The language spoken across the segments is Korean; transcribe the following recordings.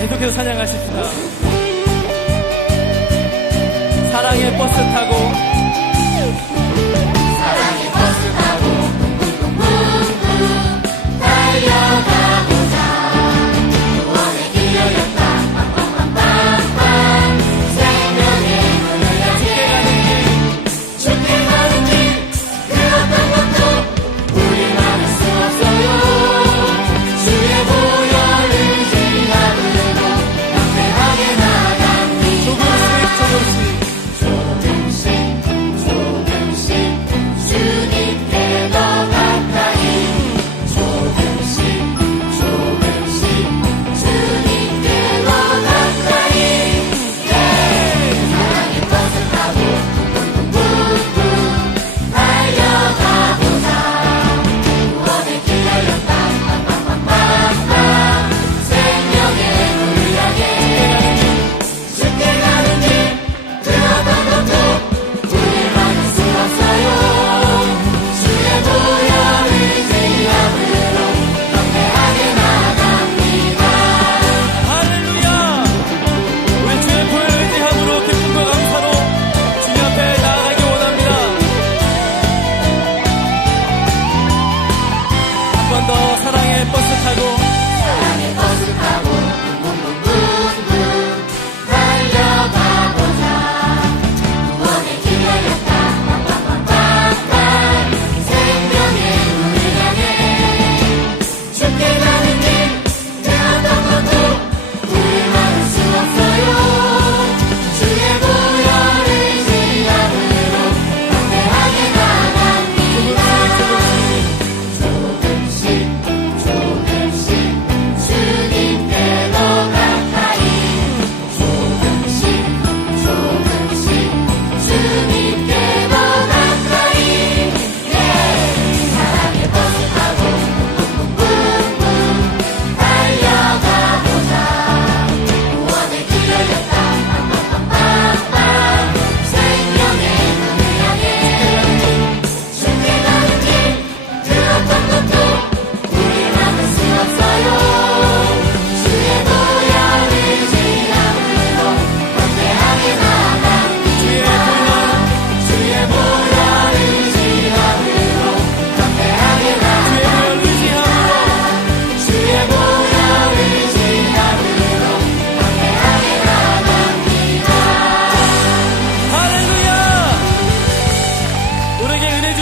계속해서 찬양하십시다. 사랑의 버스 타고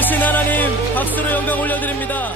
살아계신 하나님 박수로 영광 올려드립니다.